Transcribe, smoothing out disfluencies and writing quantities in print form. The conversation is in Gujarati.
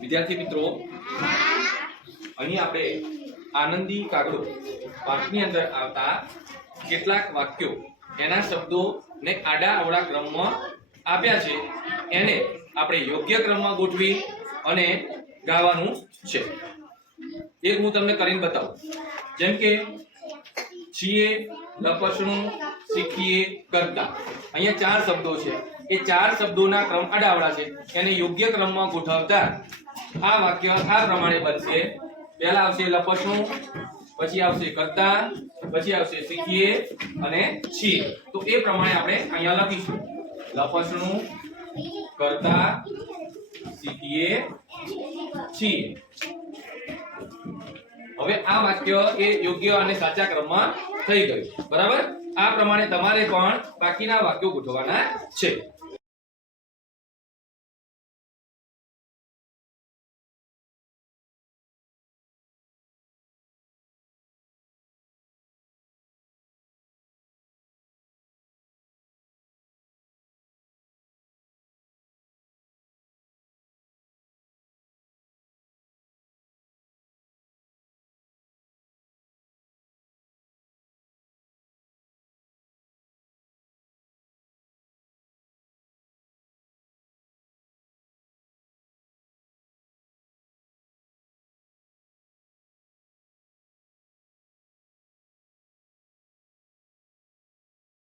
વિદ્યાર્થી મિત્રો, અહીં આપણે આનંદી કાગડો પાઠની અંદર આવતા કેટલાક વાક્યો એના શબ્દોને આડા અવળા ક્રમમાં આપ્યા છે, એને આપણે યોગ્ય ક્રમમાં ગોઠવી અને ગાવાનું છે. એક હું તમને કરીને બતાવું. જેમ કે છીએ, લપસણું, શીખીએ, કરતા. અહીંયા ચાર શબ્દો છે. એ ચાર શબ્દોના ક્રમ આડાઅવળા છે, એને યોગ્ય ક્રમમાં ગોઠવતા આ વાક્ય આ પ્રમાણે બનશે. પહેલા આવશે લપસણું, પછી આવશે કરતા, પછી આવશે શીખીએ અને છીએ. તો એ પ્રમાણે આપણે અહીંયા લખીશું: લપસણું, કરતા, શીખીએ, છીએ. હવે આ વાક્ય એ યોગ્ય અને સાચા ક્રમમાં થઈ ગયું. બરાબર? આ પ્રમાણે તમારે પણ બાકીના વાક્યો ગોઠવવાના છે.